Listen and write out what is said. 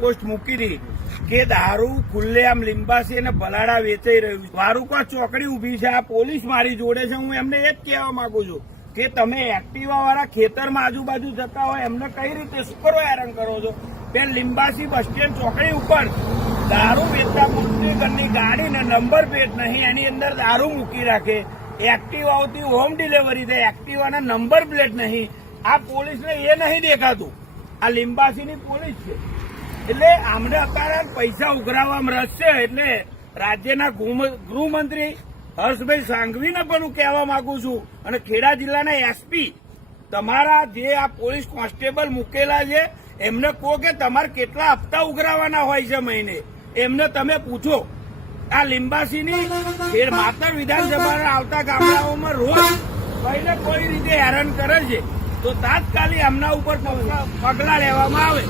Post મૂકી હતી કે દારૂ ખુલ્લેઆમ લીંબાસી અને ભલાડા વેચાઈ રહ્યું છે. વારુકા ચોકડી ઉભી છે, આ પોલીસ મારી જોડે છે. હું એમને એ જ કહેવા માંગુ છું કે તમે એક્ટિવા વાળા ખેતરમાં આજુબાજુ જતા હોય એમને કઈ રીતે શું કરવા હેરાન કરો છો? બેન, લીંબાસી બસ સ્ટેન્ડ ચોકડી ઉપર દારૂ વેચતા મોટી ઘરની ગાડીને નંબર પ્લેટ નહીં, એની અંદર દારૂ મૂકી રાખે. એક્ટિવાઓથી હોમ ડિલિવરી થાય, એક્ટિવાના નંબર પ્લેટ નહીં. આ પોલીસને એ નહીં દેખાતું. આ લીંબાસીની પોલીસ છે. એટલે આમને અત્યારે પૈસા ઉઘરાવવામાં રસ છે. એટલે રાજ્યના ગૃહમંત્રી હર્ષભાઈ સાંઘવીને પણ હું કહેવા માંગુ છું અને ખેડા જિલ્લાના એસપી, તમારા જે આ પોલીસ કોન્સ્ટેબલ મૂકેલા છે એમને કહો કે તમારે કેટલા હપ્તા ઉઘરાવાના હોય છે મહિને, એમને તમે પૂછો. આ લીંબાસીની માતર વિધાનસભાના આવતા ગામડાઓમાં રોજ કોઈને કોઈ રીતે હેરાન કરે છે, તો તાત્કાલિક એમના ઉપર પગલાં લેવામાં આવે.